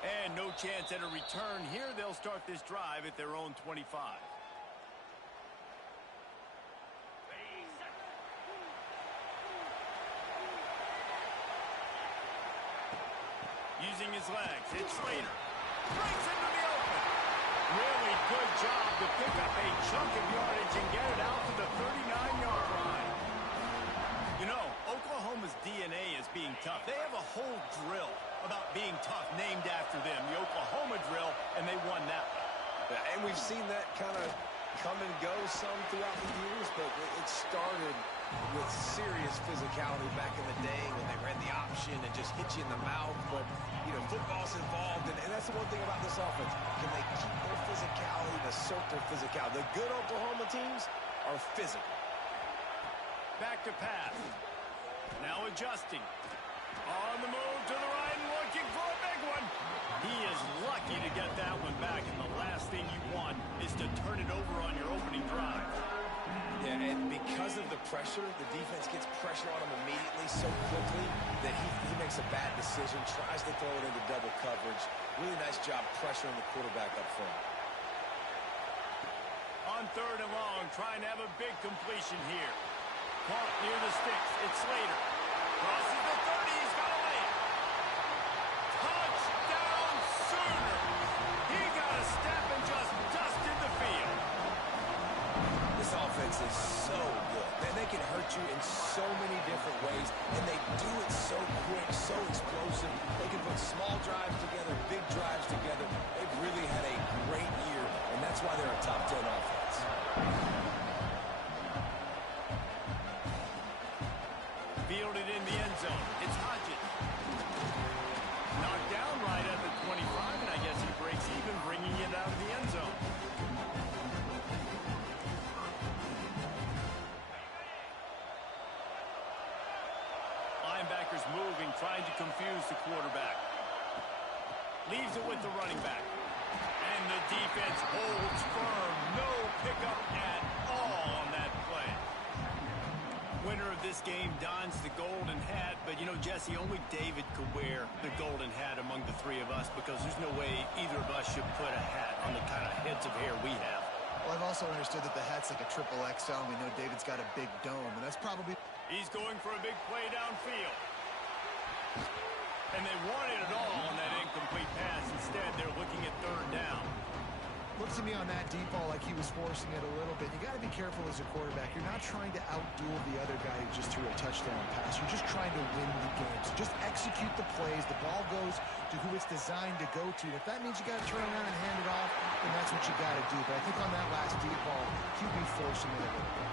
And no chance at a return here. They'll start this drive at their own 25. Using his legs, it's Slater. Breaks into the open. Really good job to pick up a chunk of yardage and get it out to the 39-yard line. You know, Oklahoma's DNA is being tough. They have a whole drill about being tough named after them, the Oklahoma drill, and they won that one. And we've seen that kind of come and go some throughout the years, but it started with serious physicality back in the day when they ran the option and just hit you in the mouth. But, you know, football's involved, and that's the one thing about this offense. Can they keep their physicality and assert their physicality? The good Oklahoma teams are physical. Back to pass. Now adjusting. On the move to the right and looking for a big one. He is lucky to get that one back, and the last thing you want is to turn it over on your opening drive. Yeah, and because of the pressure, the defense gets pressure on him immediately so quickly that he makes a bad decision, tries to throw it into double coverage. Really nice job pressuring the quarterback up front. On 3rd and long, trying to have a big completion here. Caught near the sticks. It's Slater. Crosses the 30. He's got a lane. Touchdown Sooners. He got a step and just dusted the field. This offense is so good. Man, they can hurt you in so many different ways, and they do it so quick, so explosive. They can put small drives together, big drives together. They've really had a great year, and that's why they're a top 10 offense. Fielded in the end zone. It's Hodges. Knocked down right at the 25, and I guess he breaks even, bringing it out of the end zone. Linebackers moving, trying to confuse the quarterback. Leaves it with the running back. And the defense holds firm. No pickup at all on that play. Winner of this game dons the golden hat, but you know, Jesse, only David could wear the golden hat among the three of us because there's no way either of us should put a hat on the kind of heads of hair we have. Well, I've also understood that the hat's like a triple XL, and we know David's got a big dome, and that's probably... He's going for a big play downfield. And they wanted it all on that incomplete pass. Instead, they're looking at 3rd down. Looks to me on that deep ball like he was forcing it a little bit. You got to be careful as a quarterback. You're not trying to outduel the other guy who just threw a touchdown pass. You're just trying to win the game. So just execute the plays. The ball goes to who it's designed to go to. If that means you got to turn around and hand it off, then that's what you got to do. But I think on that last deep ball, QB forcing it a little bit.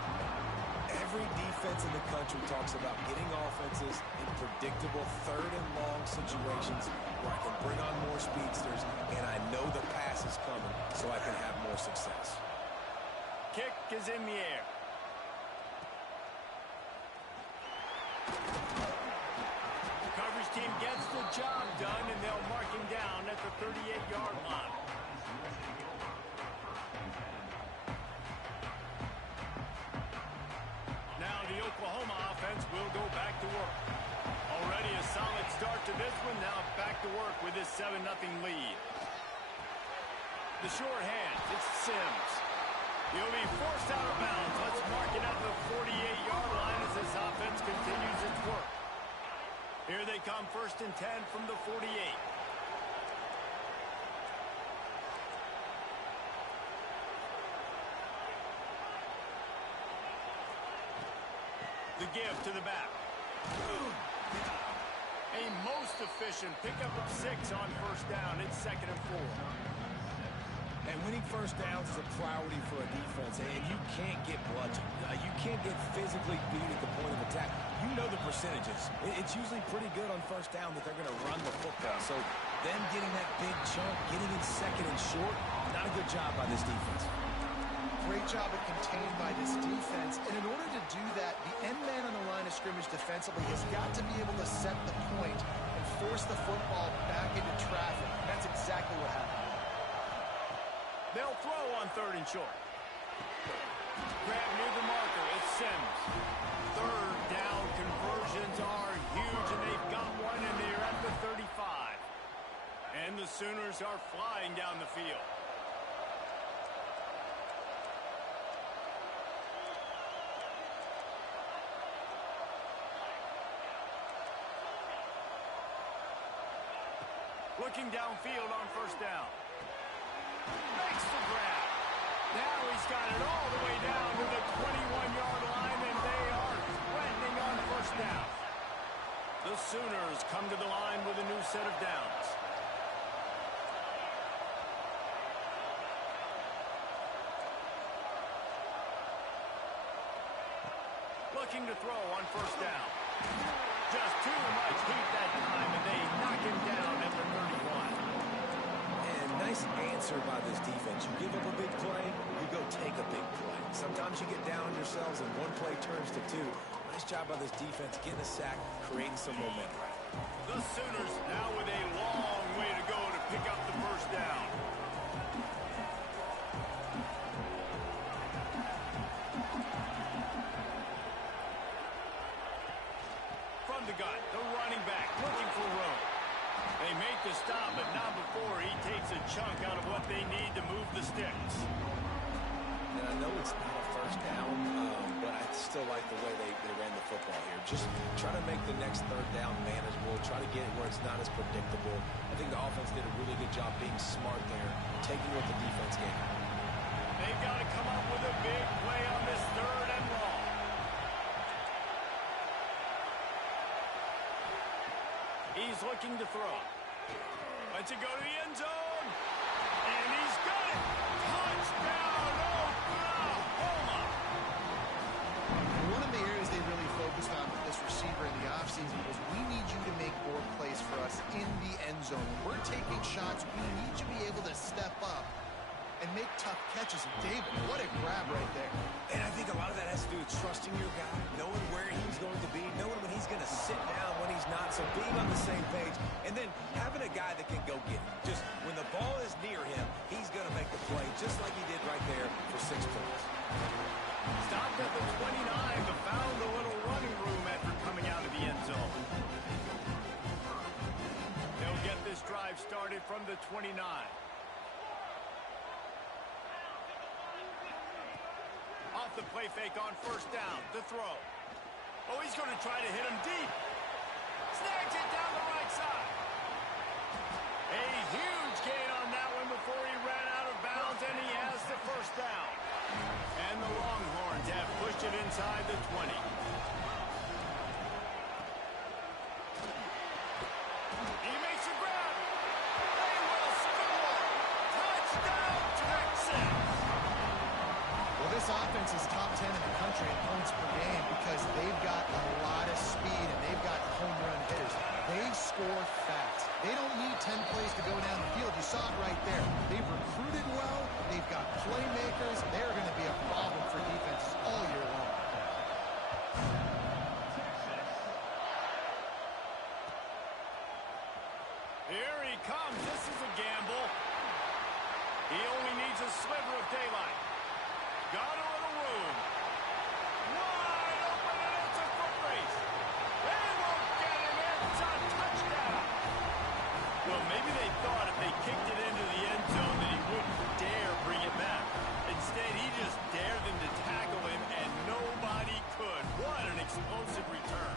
Every defense in the country talks about getting offenses in predictable 3rd and long situations where I can bring on more speedsters and I know the pass is coming so I can have more success. Kick is in the air. The coverage team gets the job done, and they'll mark him down at the 38-yard line. Now the Oklahoma offense will go back to work. Already a solid start to this one. Now back to work with this 7-0 lead. The short hand, it's Sims. He'll be forced out of bounds. Let's mark it at the 48-yard line as this offense continues its work. Here they come, 1st and 10 from the 48. The give to the back. A most efficient pickup of 6 on 1st down. It's 2nd and 4. And winning 1st downs is a priority for a defense, and you can't get bludgeoned. You can't get physically beat at the point of attack. You know the percentages. It's usually pretty good on 1st down that they're going to run the football. So them getting that big chunk, getting in 2nd and short, not a good job by this defense. Great job at contained by this defense. And in order to do that, the end man on the line of scrimmage defensively has got to be able to set the point and force the football back into traffic. And that's exactly what happened. They'll throw on 3rd and short. Grab near the marker. It's Sims. 3rd down conversions are huge, and they've got one, and they're at the 35. And the Sooners are flying down the field. Looking downfield on first down. Makes the grab. Now he's got it all the way down to the 21-yard line, and they are threatening on first down. The Sooners come to the line with a new set of downs. Looking to throw on first down. Just too much heat that time, and they knock him down at the 31. And nice answer by this defense. You give up a big play, you go take a big play. Sometimes you get down yourselves and one play turns to two. Nice job by this defense getting a sack, creating some momentum. The Sooners now with a long way to go to pick up the first down. From the gun, the running back looking for room. They make the stop, but not before he takes a chunk out of what they need to move the sticks. And I know it's not a first down, but I still like the way they ran the football here. Just try to make the next third down manageable. Try to get it where it's not as predictable. I think the offense did a really good job being smart there, taking what the defense gave them. They've got to come up with a big play on this third and long. He's looking to throw. Lets it go to the end zone. And he's got it. Touchdown, Oklahoma. One of the areas they really focused on with this receiver in the offseason was we need you to make more plays for us in the end zone. When we're taking shots, we need you to be able to step up and make tough catches. And David, what a grab right there. And I think a lot of that has to do with trusting your guy, knowing where he's going to be, knowing when he's going to sit down, when he's not, so being on the same page, and then having a guy that can go get it. Just when the ball is near him, he's going to make the play, just like he did right there for 6 points. Stopped at the 29, but found a little running room after coming out of the end zone. They'll get this drive started from the 29. Off the play fake on first down. The throw. Oh, he's going to try to hit him deep. Snags it down the right side. A huge gain on that one before he ran out of bounds, and he has the first down. And the Longhorns have pushed it inside the 20. He makes a grab. They will score. Touchdown, Texans. Well, this offense is top 10 in the country in points per game because they've got a lot of speed and they've got home run hitters. They score fast. They don't need 10 plays to go down the field. You saw it right there. They've recruited well. They've got playmakers. They're going to be a problem for defenses all year long. Here he comes. This is a gamble. He only needs a sliver of daylight. Got a little room. Wide open, and it's a foot race. They won't get him. It's a touchdown. Well, maybe they thought if they kicked it into the end zone that he wouldn't dare bring it back. Instead, he just dared them to tackle him, and nobody could. What an explosive return.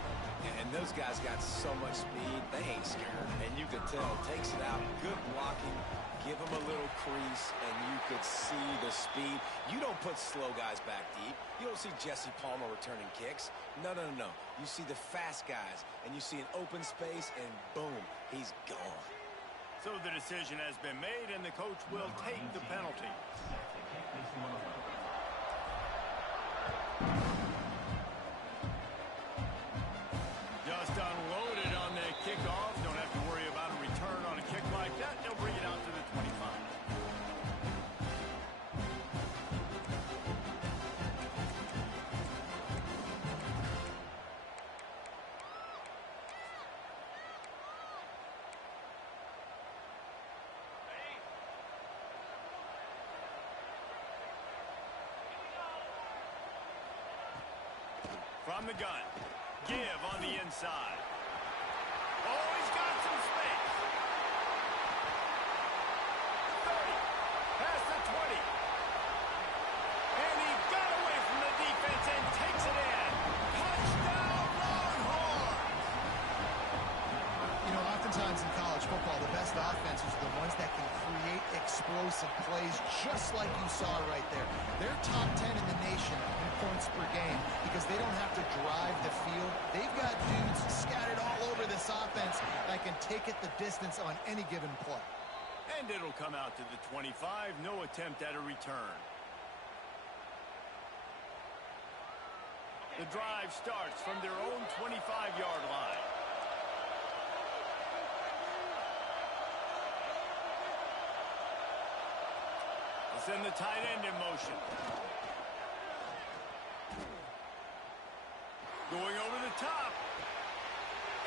And those guys got so much speed, they ain't scared. And you could tell, takes it out, good blocking, give him a little crease, and you could see the speed. You don't put slow guys back deep. You don't see Jesse Palmer returning kicks. No, no, no, no. You see the fast guys, and you see an open space, and boom, he's gone. So the decision has been made, and the coach will take the penalty. Just unloaded on the kickoff. Don't have to worry about a return on a kick like that. They'll bring it out to the 25. From the gun. Give on the inside. Oh, he's got some space. explosive plays just like you saw right there. They're top 10 in the nation in points per game because they don't have to drive the field. They've got dudes scattered all over this offense that can take it the distance on any given play. And it'll come out to the 25. No attempt at a return. The drive starts from their own 25-yard line. Send the tight end in motion. Going over the top.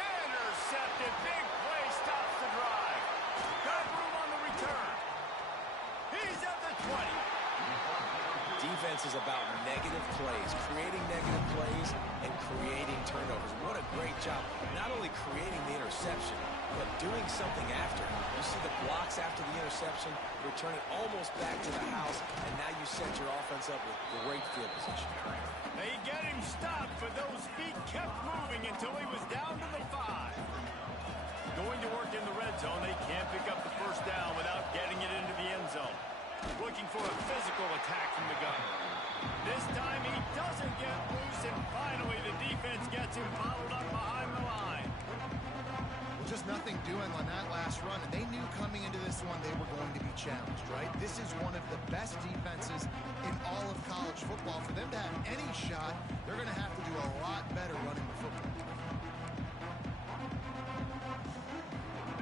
Intercepted. Big play stops the drive. Got room on the return. He's at the 20. Defense is about negative plays, creating negative plays and creating turnovers. What a great job. Not only creating the interception, but doing something after. You see the blocks after the interception, returning almost back to the house, and now you set your offense up with great field position. They get him stopped, but those feet kept moving until he was down to the 5. Going to work in the red zone, they can't pick up the first down without getting it into the end zone. Looking for a physical attack from the gun. This time he doesn't get loose, and finally the defense gets him bottled up behind the line. Just nothing doing on that last run, and they knew coming into this one they were going to be challenged, right? This is one of the best defenses in all of college football. For them to have any shot, they're going to have to do a lot better running the football.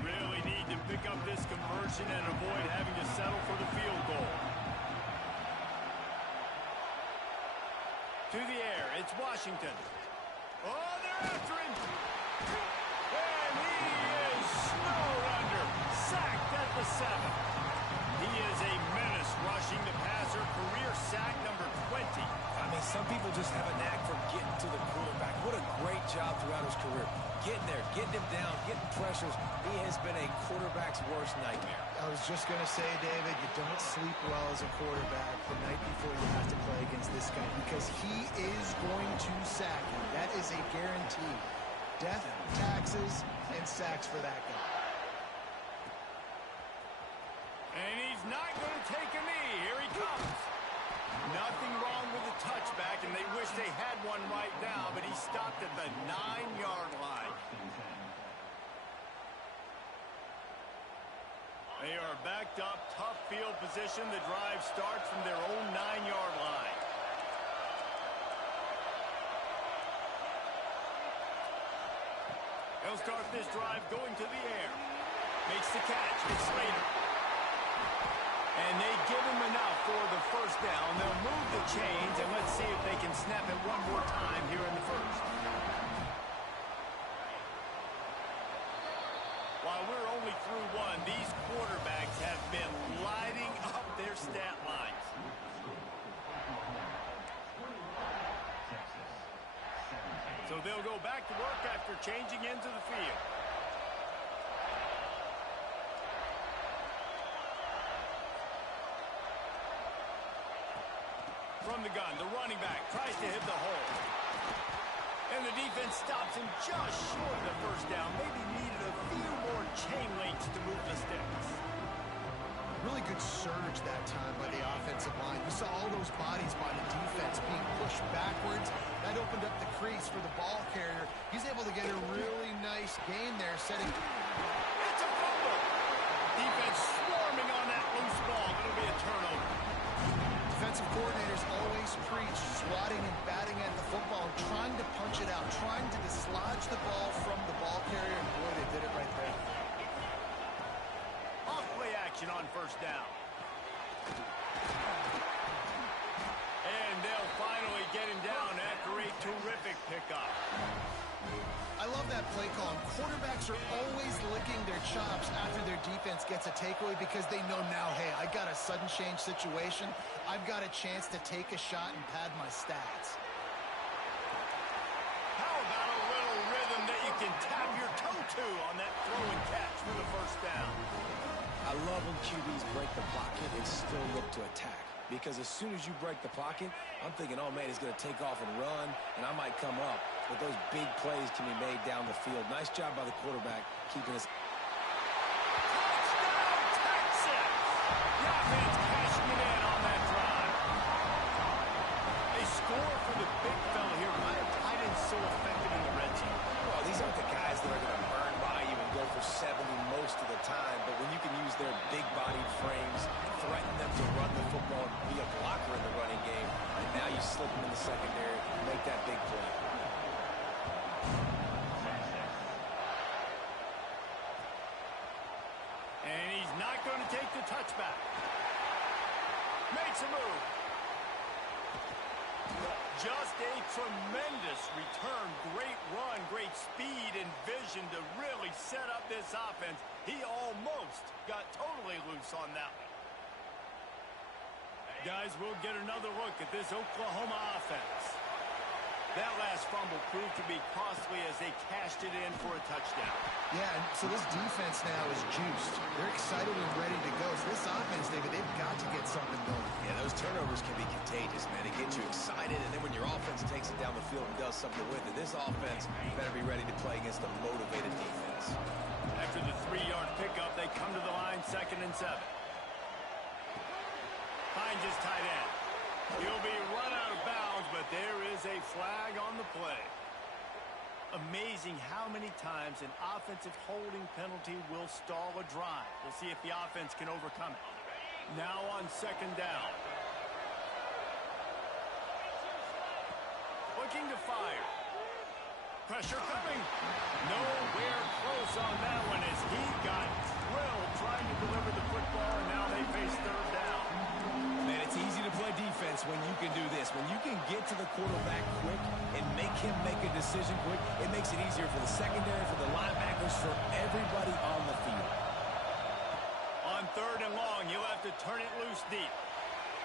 Really need to pick up this conversion and avoid having to settle for the field goal. To the air, it's Washington. Oh, they're after him. And he is snowed under. Sacked at the 7. He is a menace rushing the passer. Career sack number 20. I mean, some people just have a knack for getting to the quarterback. What a great job throughout his career. Getting there, getting him down, getting pressures. He has been a quarterback's worst nightmare. I was just going to say, David, you don't sleep well as a quarterback the night before you have to play against this guy because he is going to sack you. That is a guarantee. Death, taxes, and sacks for that guy. And he's not going to take a knee. Here he comes. Nothing wrong with the touchback, and they wish they had one right now, but he stopped at the 9-yard line. They are backed up, tough field position. The drive starts from their own 9-yard line. They'll start this drive going to the air. Makes the catch. It's Slater. And they give him enough for the first down. They'll move the chains, and let's see if they can snap it one more time here in the first. While we're only through one, these quarterbacks have been lighting up their stat lines. So they'll go back to work after changing into the field. From the gun, the running back tries to hit the hole. And the defense stops him just short of the first down. Maybe needed a few more chain links to move the sticks. Really good surge that time by the offensive line. You saw all those bodies by the defense being pushed backwards. That opened up the crease for the ball carrier. He's able to get a really nice gain there, setting... It's a fumble! Defense swarming on that loose ball. It'll be a turnover. Defensive coordinators always preach swatting and batting at the football, trying to punch it out, trying to dislodge the ball from the ball carrier, and boy, they did it right there. Off-play action on first down. And they'll finally get him down after a terrific pickup. I love that play call. Quarterbacks are always licking their chops after their defense gets a takeaway because they know now, hey, I got a sudden change situation. I've got a chance to take a shot and pad my stats. How about a little rhythm that you can tap your toe to on that throw and catch for the first down? I love when QBs break the pocket and still look to attack. Because as soon as you break the pocket, I'm thinking, oh, man, he's going to take off and run, and I might come up. But those big plays can be made down the field. Nice job by the quarterback keeping his... Touchdown, Texas! Yeah, slip him in the secondary, make that big play. And he's not going to take the touchback. Makes a move. Just a tremendous return. Great run, great speed and vision to really set up this offense. He almost got totally loose on that one. Guys, we'll get another look at this Oklahoma offense. That last fumble proved to be costly as they cashed it in for a touchdown. Yeah, and so this defense now is juiced. They're excited and ready to go. So this offense, David, they've got to get something going. Yeah, those turnovers can be contagious, man. They get you excited, and then when your offense takes it down the field and does something with it, this offense better be ready to play against a motivated defense. After the 3-yard pickup, they come to the line, 2nd and 7. Finds his tight end. He'll be run out of bounds, but there is a flag on the play. Amazing how many times an offensive holding penalty will stall a drive. We'll see if the offense can overcome it. Now on 2nd down. Looking to fire. Pressure coming. Nowhere close on that one as he got drilled trying to deliver the football, and now they face 3rd down. Man, it's easy to play defense when you can do this. When you can get to the quarterback quick and make him make a decision quick, it makes it easier for the secondary, for the linebackers, for everybody on the field. On 3rd and long, you'll have to turn it loose deep.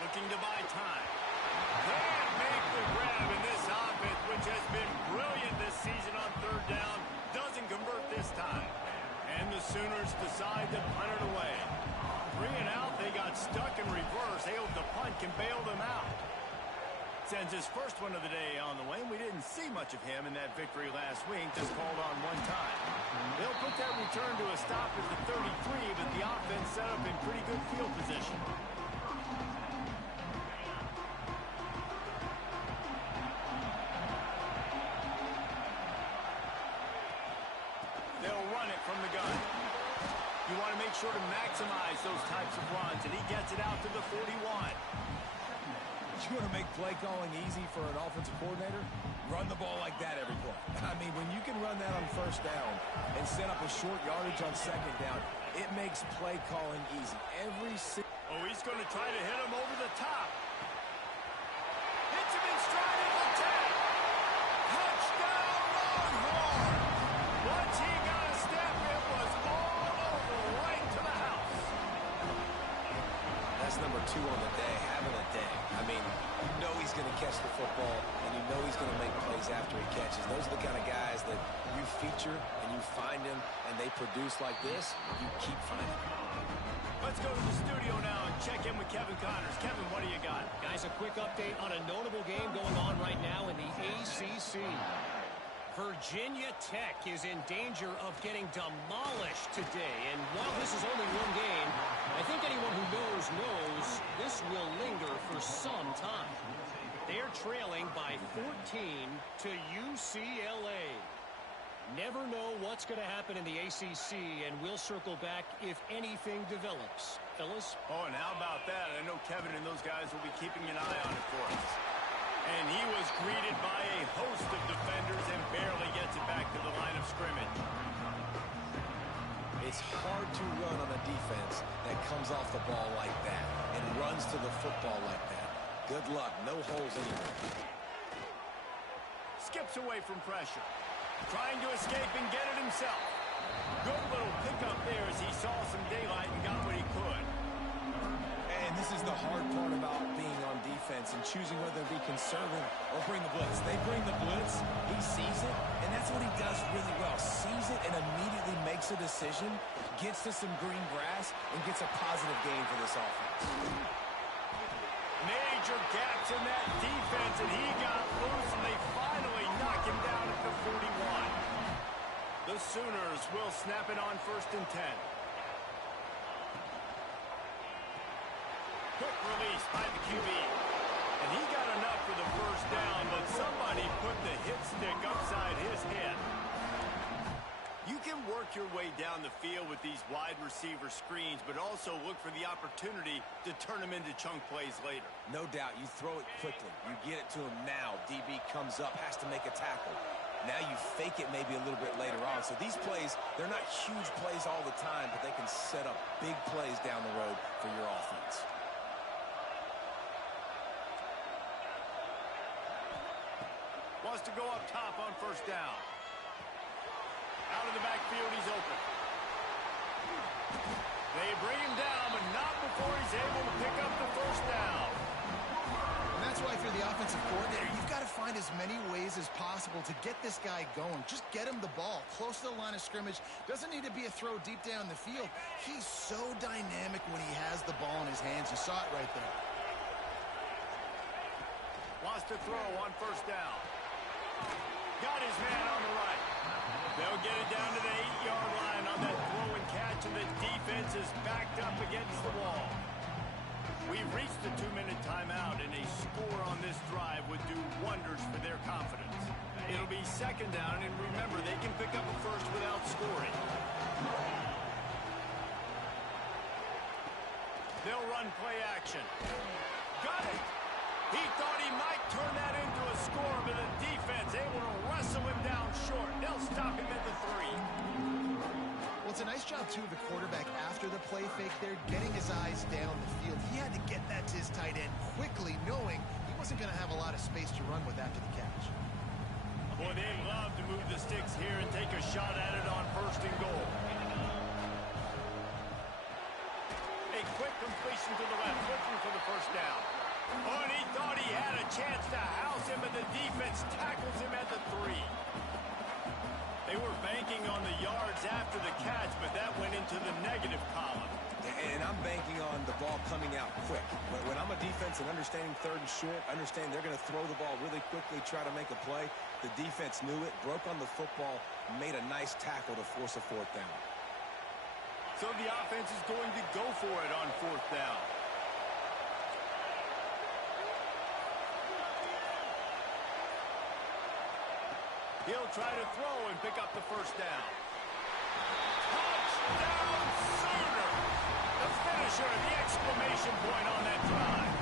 Looking to buy time. Can't make the grab, and this offense, which has been brilliant this season on 3rd down, doesn't convert this time. And the Sooners decide to punt it away. 3 and out, they got stuck in reverse. They hope the punt can bail them out. Sends his first one of the day on the way. We didn't see much of him in that victory last week, just called on 1 time. They'll put that return to a stop at the 33, but the offense set up in pretty good field position. They'll run it from the gun. You want to make sure to maximize those types of runs, and he gets it out to the 41. You want to make play calling easy for an offensive coordinator? Run the ball like that every play. I mean, when you can run that on 1st down and set up a short yardage on 2nd down, it makes play calling easy. Oh, he's going to try to hit him over the top. Hits him in stride at the 10. Touchdown, Longhorn! Once he got a step, it was all over, right to the house. That's number 2 on the day, having a day. I mean, you know he's going to catch the football, and you know he's going to make plays after he catches. Those are the kind of guys that you feature, and you find them, and they produce like this, you keep finding them. Let's go to the studio now and check in with Kevin Connors. Kevin, what do you got? Guys, a quick update on a notable game going on right now in the ACC. Virginia Tech is in danger of getting demolished today. And while this is only one game, I think anyone who knows this will linger for some time. They're trailing by 14 to UCLA. Never know what's going to happen in the ACC, and we'll circle back if anything develops. Fellas? Oh, and how about that? I know Kevin and those guys will be keeping an eye on it for us. And he was greeted by a host of defenders and barely gets it back to the line of scrimmage. It's hard to run on a defense that comes off the ball like that and runs to the football like that. Good luck. No holes anywhere. Skips away from pressure. Trying to escape and get it himself. Good little pickup there as he saw some daylight and got what he could. And this is the hard part about being on defense and choosing whether to be conservative or bring the blitz. They bring the blitz, he sees it, and that's what he does really well. Sees it and immediately makes a decision, gets to some green grass, and gets a positive gain for this offense. Major gaps in that defense, and he got loose, and they finally knock him down at the 41. The Sooners will snap it on 1st and 10. Quick release by the QB. And he got enough for the 1st down, but somebody put the hit stick upside his head. You can work your way down the field with these wide receiver screens, but also look for the opportunity to turn them into chunk plays later. No doubt, you throw it quickly. You get it to him now. DB comes up, has to make a tackle. Now you fake it maybe a little bit later on. So these plays, they're not huge plays all the time, but they can set up big plays down the road for your offense. Wants to go up top on first down. Out of the backfield, he's open. They bring him down, but not before he's able to pick up the first down. And that's why if you're the offensive coordinator, you've got to find as many ways as possible to get this guy going. Just get him the ball close to the line of scrimmage. Doesn't need to be a throw deep down the field. He's so dynamic when he has the ball in his hands. You saw it right there. Wants to throw on first down. Got his man on the right. They'll get it down to the 8-yard line on that throw and catch, and the defense is backed up against the wall. We've reached the 2-minute timeout, and a score on this drive would do wonders for their confidence. It'll be second down, and remember, they can pick up a first without scoring. They'll run play action. Got it! He thought he might turn that into a score, but the defense able to wrestle him down short. They'll stop him at the 3. Well, it's a nice job, too, of the quarterback after the play fake there, getting his eyes down the field. He had to get that to his tight end quickly, knowing he wasn't going to have a lot of space to run with after the catch. Boy, they love to move the sticks here and take a shot at it on first and goal. A quick completion to the left, looking for the first down. Oh, and he thought he had a chance to house him, but the defense tackles him at the 3. They were banking on the yards after the catch, but that went into the negative column. And I'm banking on the ball coming out quick. But when I'm a defense and understanding third and short, understand they're going to throw the ball really quickly, try to make a play. The defense knew it, broke on the football, made a nice tackle to force a fourth down. So the offense is going to go for it on fourth down. He'll try to throw and pick up the first down. Touchdown, Sooner! The finisher, the exclamation point on that drive.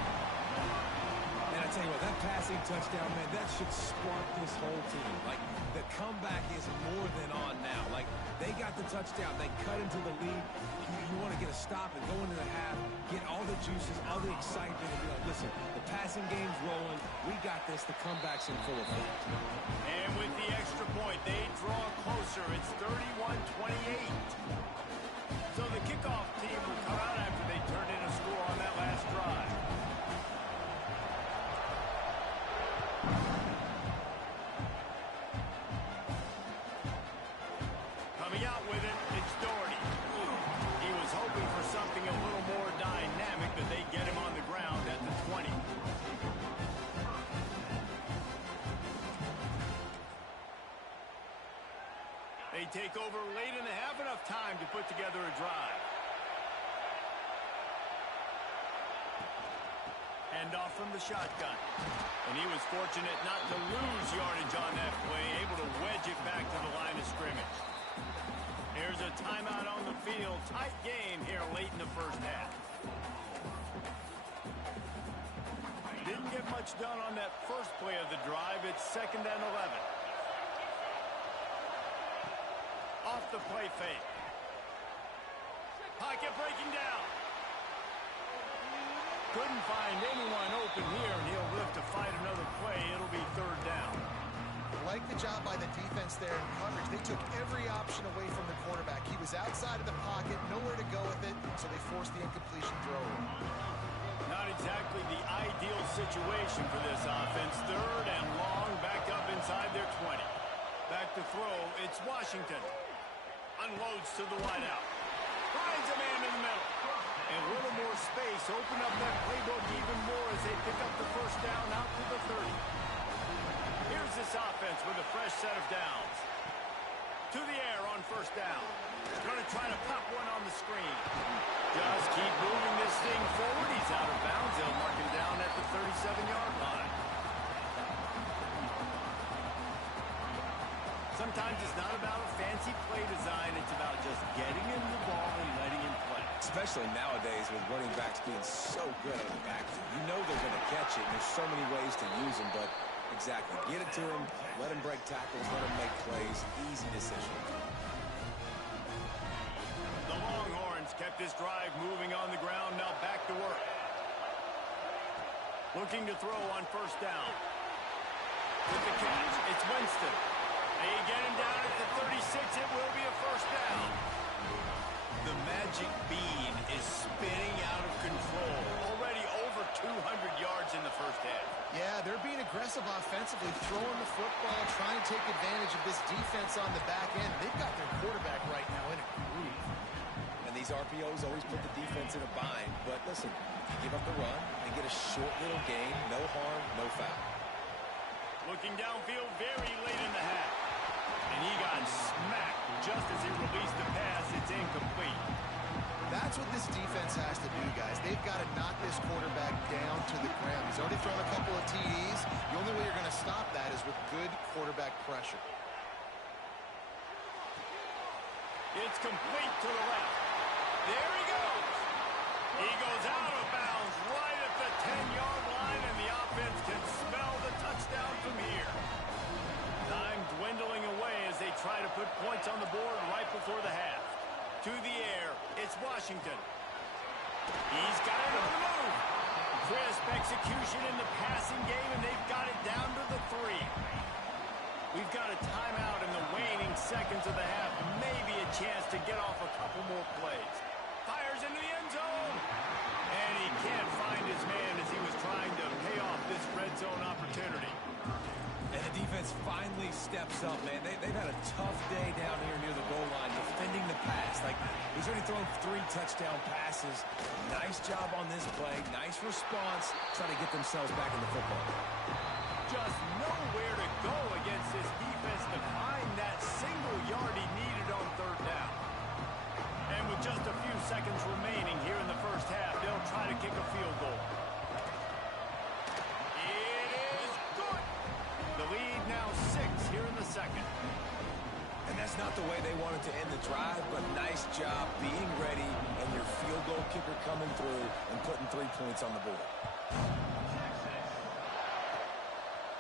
And I tell you what, that passing touchdown, man, that should spark this whole team. Like, the comeback is more than on now. Like, they got the touchdown. They cut into the lead. You want to get a stop and go into the half, get all the juices, all the excitement, and be like, listen, the passing game's rolling. We got this. The comeback's in full effect. And with the extra point, they draw closer. It's 31-28. So the kickoff team will come out after they turned in a score on that last drive. Coming out with it, it's Doherty. He was hoping for something a little more dynamic, but they get him on the ground at the 20. They take over late and they have enough time to put together a drive. Hand off from the shotgun. And he was fortunate not to lose yardage on that play, able to wedge it back to the line of scrimmage. Here's a timeout on the field. Tight game here late in the first half. Didn't get much done on that first play of the drive. It's 2nd and 11. Off the play fake. Pocket breaking down. Couldn't find anyone open here, and he'll live to fight another play. It'll be 3rd down. Like the job by the defense there in coverage. They took every option away from the quarterback. He was outside of the pocket, nowhere to go with it, so they forced the incompletion throw. Not exactly the ideal situation for this offense. 3rd and long, back up inside their 20. Back to throw, it's Washington. Unloads to the wideout. Finds a man in the middle. And a little more space. Open up that playbook even more as they pick up the first down out to the 30. Here's this offense with a fresh set of downs. To the air on first down. Going to try to pop one on the screen. Just keep moving this thing forward. He's out of bounds. They'll mark him down at the 37-yard line. Sometimes it's not about a fancy play design. It's about just getting him the ball and letting him play. Especially nowadays with running backs being so good out of the backfield. You know they're going to catch it, and there's so many ways to use them, but exactly. Get it to him, let him break tackles, let him make plays. Easy decision. The Longhorns kept this drive moving on the ground. Now back to work. Looking to throw on first down. With the catch, it's Winston. They get him down at the 36. It will be a first down. The magic bean is spinning out of control. Already over 200 yards in the first half. Yeah, they're being aggressive offensively, throwing the football, trying to take advantage of this defense on the back end. They've got their quarterback right now in a groove. And these RPOs always put the defense in a bind. But listen, you give up the run and get a short little gain, no harm, no foul. Looking downfield very late in the half. And he got smacked just as he released the pass. It's incomplete. That's what this defense has to do, guys. They've got to knock this quarterback down to the ground. He's already thrown a couple of TDs. The only way you're going to stop that is with good quarterback pressure. It's complete to the left. There he goes. He goes out of bounds right at the 10-yard line, and the offense can smell the touchdown from here. Time dwindling away as they try to put points on the board right before the half. To the air, it's Washington. He's got it on the move. Crisp execution in the passing game, and they've got it down to the 3. We've got a timeout in the waning seconds of the half. Maybe a chance to get off a couple more plays. Fires into the end zone. And he can't find his man as he was trying to pay off this red zone opportunity. And the defense finally steps up, man. They've had a tough day down here near the goal line defending the pass. Like, he's already thrown 3 touchdown passes. Nice job on this play. Nice response. Trying to get themselves back in the football. Just nowhere to go against this defense to find that single yard he needed on third down. And with just a few seconds remaining here in the first half, they'll try to kick a field goal. It is good. The lead now 6 here in the second. And that's not the way they wanted to end the drive, but nice job being ready and your field goal kicker coming through and putting 3 points on the board.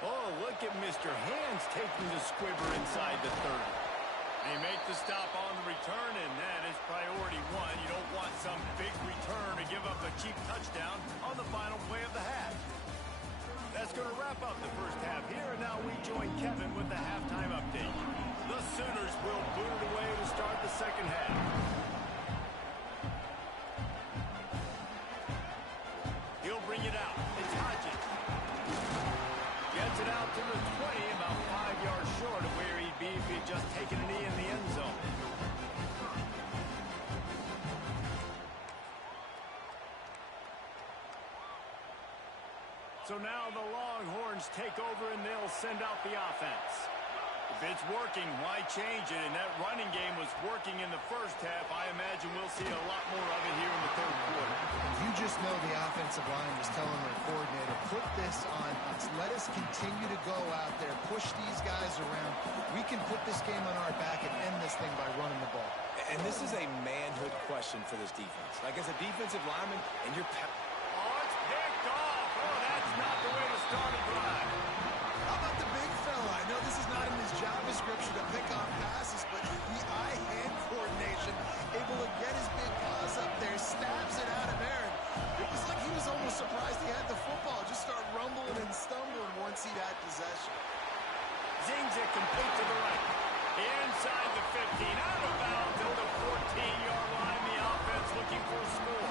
Oh, look at Mr. Hands taking the squibber inside the 30. They make the stop on the return, and that is priority 1. You don't want some big return to give up a cheap touchdown on the final play of the half. That's going to wrap up the first half here, and now we join Kevin with the halftime update. The Sooners will boot it away to start the second half. He'll bring it out. It's Hodges. Gets it out to the 20, about 5 yards short of where he'd be if he'd just taken a knee in the end zone. So now the Longhorns take over and they'll send out the offense. If it's working, why change it? And that running game was working in the first half. I imagine we'll see a lot more of it here in the third quarter. You just know the offensive line was telling their coordinator, put this on us. Let us continue to go out there, push these guys around. We can put this game on our back and end this thing by running the ball. And this is a manhood question for this defense. Like, as a defensive lineman, and you're... Oh, it's picked off. Oh, that's not the way to start a drive. How about the big fella? I know this is not in his job description to pick off passes, but the eye-hand coordination, able to get his big paws up there, stabs it out of Aaron. It was like he was almost surprised he had the football. Just start rumbling and stumbling once he had possession. Zings it complete to the right. Inside the 15, out of bounds at the 14-yard line. The offense looking for a score.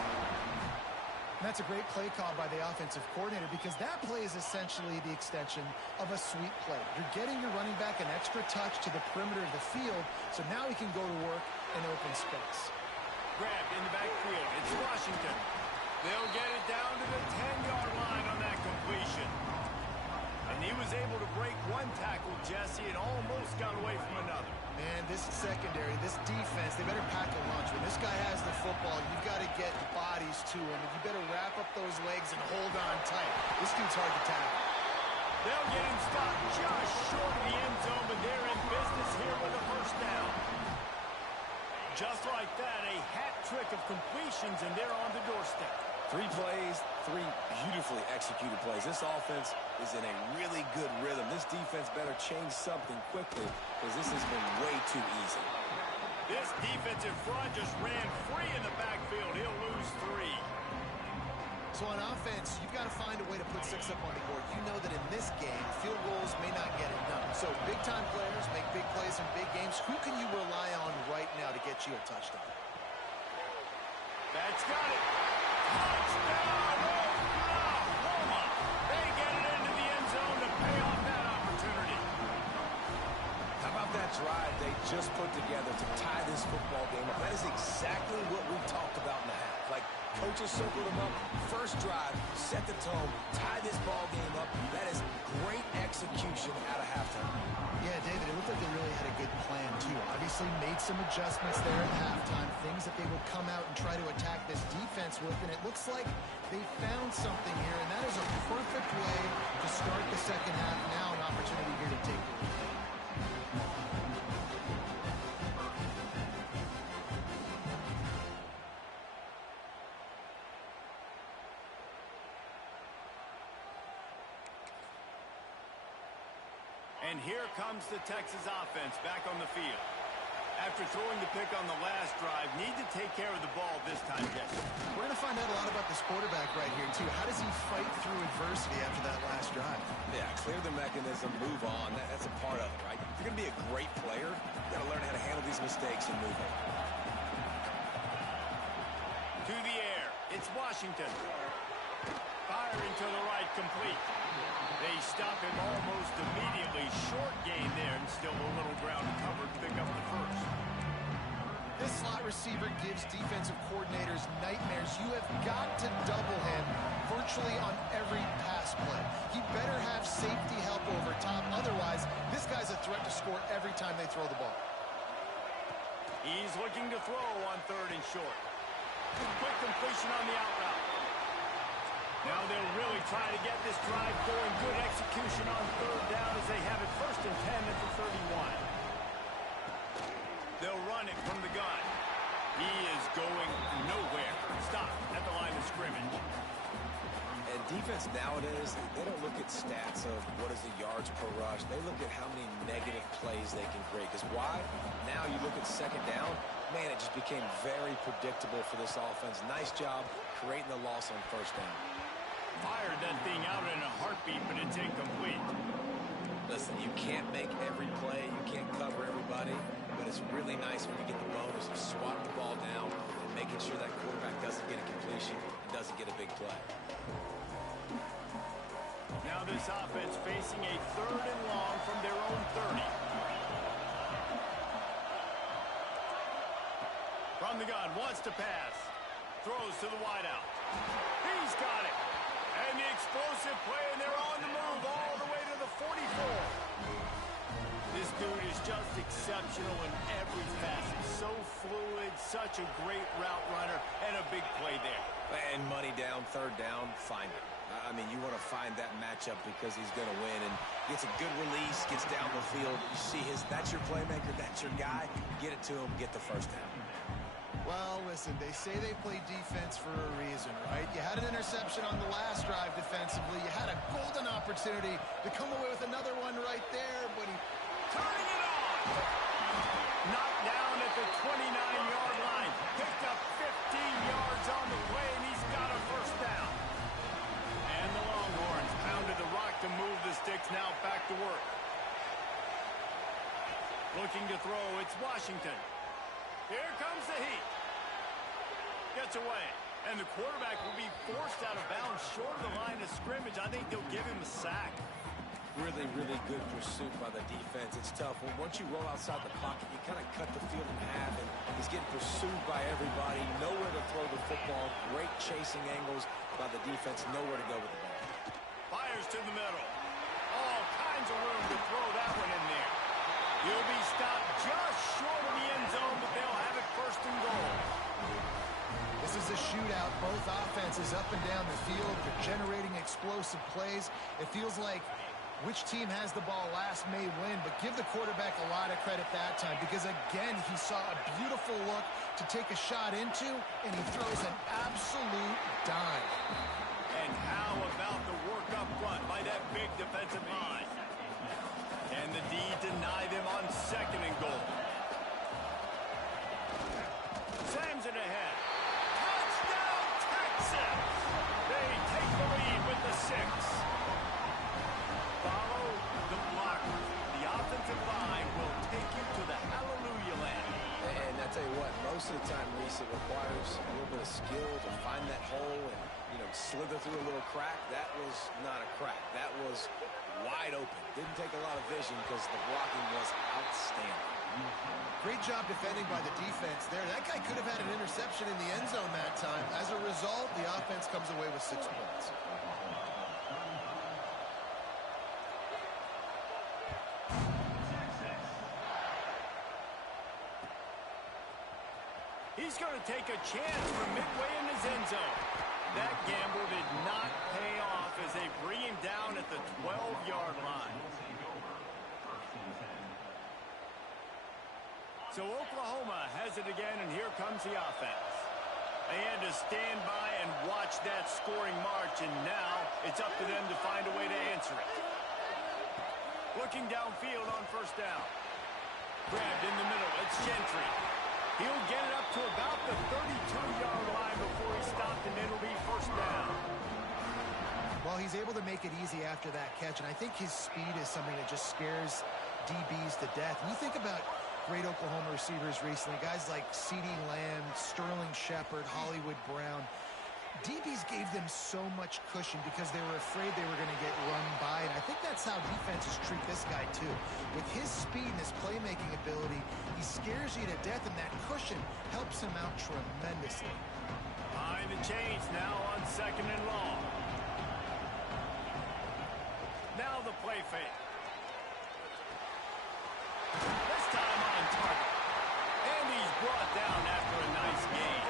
And that's a great play call by the offensive coordinator because that play is essentially the extension of a sweep play. You're getting your running back an extra touch to the perimeter of the field, so now he can go to work in open space. Grabbed in the backfield. It's Washington. They'll get it down to the 10-yard line on that completion. And he was able to break one tackle, Jesse, and almost got away from another. Man, this secondary, this defense, they better pack a lunch. When this guy has the football, you've got to get bodies to him. And you better wrap up those legs and hold on tight. This dude's hard to tackle. They'll get him stopped just short of the end zone, but they're in business here with a first down. Just like that, a hat trick of completions, and they're on the doorstep. 3 plays, 3 beautifully executed plays. This offense is in a really good rhythm. This defense better change something quickly because this has been way too easy. This defensive front just ran free in the backfield. He'll lose 3. So on offense, you've got to find a way to put 6 up on the board. You know that in this game, field goals may not get it done. So big-time players make big plays in big games. Who can you rely on right now to get you a touchdown? That's got it. Touchdown, Oklahoma. They get it into the end zone to pay off that opportunity. How about that drive they just put together to tie this football game up? That is exactly what we talked about in the half. Like, coaches circled them up. First drive, set the tone, tie this ball game up. That is great execution out of halftime. Yeah, David, it looked like they really had a good plan, too. Obviously made some adjustments there at halftime, things that they will come out and try to attack this defense with, and it looks like they found something here, and that is a perfect way to start the second half. Now an opportunity here to take the lead. And here comes the Texas offense back on the field. After throwing the pick on the last drive, need to take care of the ball this time, Jesse. We're going to find out a lot about this quarterback right here, too. How does he fight through adversity after that last drive? Yeah, clear the mechanism, move on. That's a part of it, right? If you're going to be a great player, you got to learn how to handle these mistakes and move on. To the air, it's Washington. Firing to the right, complete. They stop him almost immediately. Short gain there, and still a little ground to cover to pick up the first. This slot receiver gives defensive coordinators nightmares. You have got to double him virtually on every pass play. He better have safety help over top. Otherwise, this guy's a threat to score every time they throw the ball. He's looking to throw on 3rd and short. Quick completion on the out route. Now they'll really try to get this drive going. Good execution on 3rd down as they have it 1st and 10 at the 31. They'll run it from the gun. He is going nowhere. Stop at the line of scrimmage. And defense nowadays, they don't look at stats of what is the yards per rush. They look at how many negative plays they can create. Because why? Now you look at 2nd down, man, it just became very predictable for this offense. Nice job creating the loss on 1st down. Fired that thing out in a heartbeat, but it's incomplete. Listen, you can't make every play. You can't cover everybody. But it's really nice when you get the bonus of swatting the ball down and making sure that quarterback doesn't get a completion and doesn't get a big play. Now this offense facing a 3rd and long from their own 30. From the gun, wants to pass. Throws to the wideout. He's got it. And the explosive play, and they're on the move all the way to the 44. This dude is just exceptional in every facet. So fluid, such a great route runner, and a big play there. And money down, 3rd down, find it. I mean, you want to find that matchup because he's going to win. And gets a good release, gets down the field. You see that's your playmaker, that's your guy. Get it to him, get the 1st down. Well, listen, they say they play defense for a reason, right? You had an interception on the last drive defensively. You had a golden opportunity to come away with another one right there, but he... Turning it on! Knocked down at the 29-yard line. Picked up 15 yards on the play, and he's got a 1st down. And the Longhorns pounded the rock to move the sticks. Now back to work. Looking to throw, it's Washington. Here comes the heat. Gets away. And the quarterback will be forced out of bounds short of the line of scrimmage. I think they'll give him a sack. Really, really good pursuit by the defense. It's tough. Once you roll outside the pocket, you kind of cut the field in half, and he's getting pursued by everybody. Nowhere to throw the football. Great chasing angles by the defense. Nowhere to go with the ball. Fires to the middle. All kinds of room to throw that one in there. He'll be stopped just short of the end zone, but they'll have it 1st and goal. This is a shootout. Both offenses up and down the field. They're generating explosive plays. It feels like Which team has the ball last may win, but give the quarterback a lot of credit that time because, again, he saw a beautiful look to take a shot into, and he throws an absolute dime. And how about the work up front by that big defensive line? Can the D deny them on 2nd and goal? Sams it ahead. Touchdown, Texas! They take the lead with the 6. Follow the blocker. The offensive line will take you to the hallelujah land. And I tell you what, most of the time, Reese, it requires a little bit of skill to find that hole and, slither through a little crack. That was not a crack. That was wide open. Didn't take a lot of vision because the blocking was outstanding. Great job defending by the defense there. That guy could have had an interception in the end zone that time. As a result, the offense comes away with 6 points. He's going to take a chance from midway in his end zone. That gamble did not pay off as they bring him down at the 12-yard line. So Oklahoma has it again, and here comes the offense. They had to stand by and watch that scoring march, and now it's up to them to find a way to answer it. Looking downfield on 1st down. Grabbed in the middle. It's Gentry. He'll get it up to about the 32-yard line before he stopped, and it'll be 1st down. Well, he's able to make it easy after that catch, and I think his speed is something that just scares DBs to death. And you think about great Oklahoma receivers recently, guys like CeeDee Lamb, Sterling Shepard, Hollywood Brown. DBs gave them so much cushion because they were afraid they were going to get run by, and I think that's how defenses treat this guy too. With his speed and his playmaking ability, he scares you to death, and that cushion helps him out tremendously. Behind the chains now on 2nd and long. Now the play fake. This time on target. And he's brought down after a nice gain.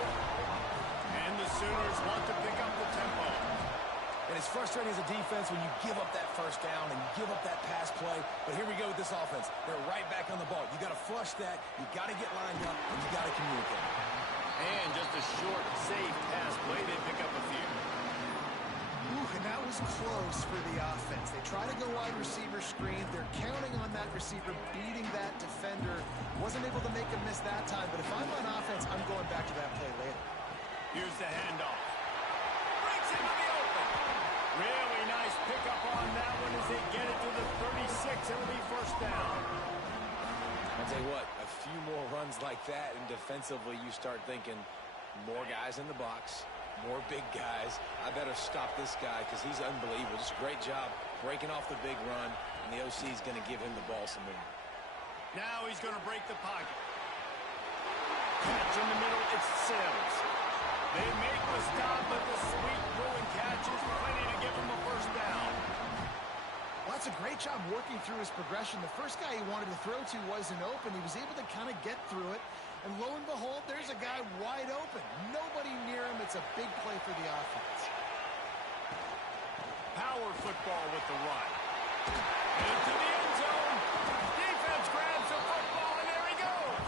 And the Sooners want to pick up the tempo. And it's frustrating as a defense when you give up that 1st down and give up that pass play. But here we go with this offense. They're right back on the ball. You got to flush that. You got to get lined up, and you got to communicate. And just a short, safe pass play. They pick up a few. And that was close for the offense. They try to go wide receiver screen. They're counting on that receiver beating that defender. Wasn't able to make a miss that time, but if I'm on offense, I'm going back to that play later. Here's the handoff. Breaks into the open. Really nice pickup on that one as they get it to the 36. It'll be 1st down. I'll tell you what, a few more runs like that, and defensively you start thinking more guys in the box, more big guys. I better stop this guy because he's unbelievable. Just a great job breaking off the big run, and the OC is going to give him the ball some more. Now he's going to break the pocket. Catch in the middle, it's Sims. They make the stop, but the sweet throwing catch is plenty to give him a 1st down. Well, that's a great job working through his progression. The first guy he wanted to throw to wasn't open. He was able to kind of get through it. And lo and behold, there's a guy wide open. Nobody near him. It's a big play for the offense. Power football with the run. Into the end zone. Defense grabs the football, and there he goes.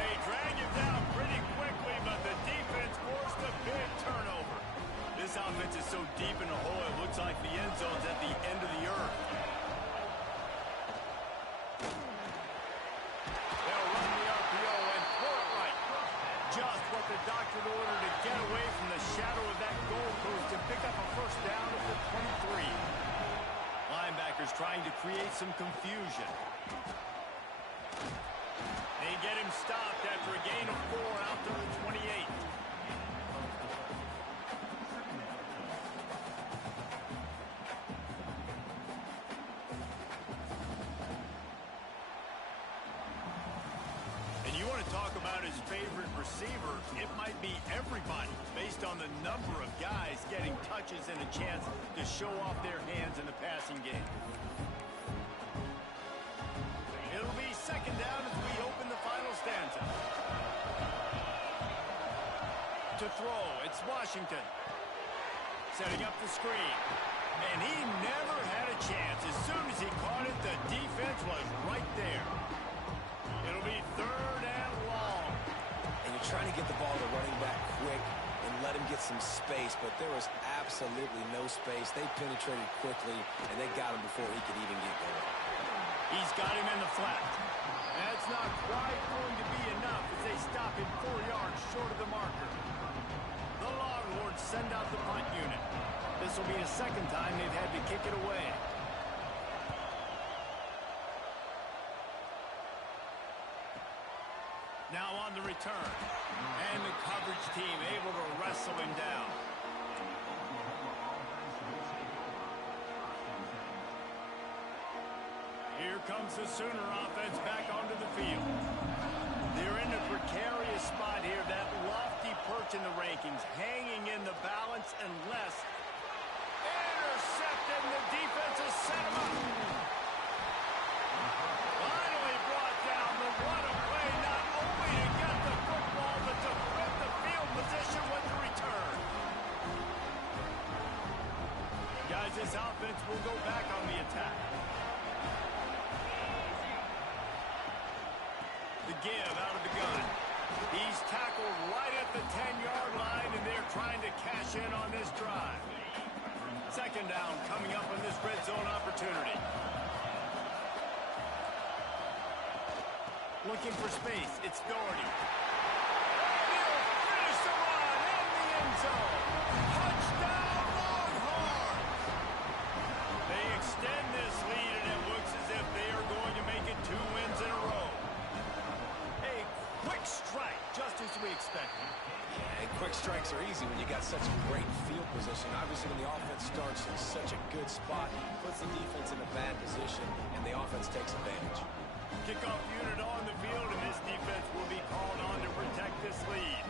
They drag him down pretty quickly, but the defense forced a big turnover. This offense is so deep in the hole, it looks like the end zone's at the end of the earth. They'll run the RPO and throw it right. Just what the doctor ordered to get away from the shadow of that goalpost and pick up a 1st down at the 23. Linebackers trying to create some confusion. They get him stopped after a gain of 4 out to the 28. Talk about his favorite receiver, it might be everybody based on the number of guys getting touches and a chance to show off their hands in the passing game. It'll be 2nd down as we open the final stanza. To throw, it's Washington. Setting up the screen. And he never had a chance. As soon as he caught it, the defense was right there. It'll be 3rd and long. And you're trying to get the ball to running back quick and let him get some space, but there was absolutely no space. They penetrated quickly, and they got him before he could even get going. He's got him in the flat. That's not quite going to be enough as they stop him 4 yards short of the marker. The Longhorns send out the punt unit. This will be the 2nd time they've had to kick it away. Now on the return. And the coverage team able to wrestle him down. Here comes the Sooner offense back onto the field. They're in a precarious spot here. That lofty perch in the rankings, hanging in the balance unless... Intercepted, and the defense has set him up. Finally brought down, but what a play, not only to get the football, but to flip the field position with the return. Guys, this offense will go back on the attack. The give out of the gun. He's tackled right at the 10-yard line, and they're trying to cash in on this drive. 2nd down coming up on this red zone opportunity. Looking for space. It's Doherty. He'll finish the run in the end zone. Touchdown, Longhorns! They extend this lead, and it looks as if they are going to make it 2 wins in a row. A quick strike, just as we expected. And quick strikes are easy when you got such a great field position. Obviously, when the offense starts in such a good spot, puts the defense in a bad position, and the offense takes advantage. Kickoff unit on the field, and this defense will be called on to protect this lead.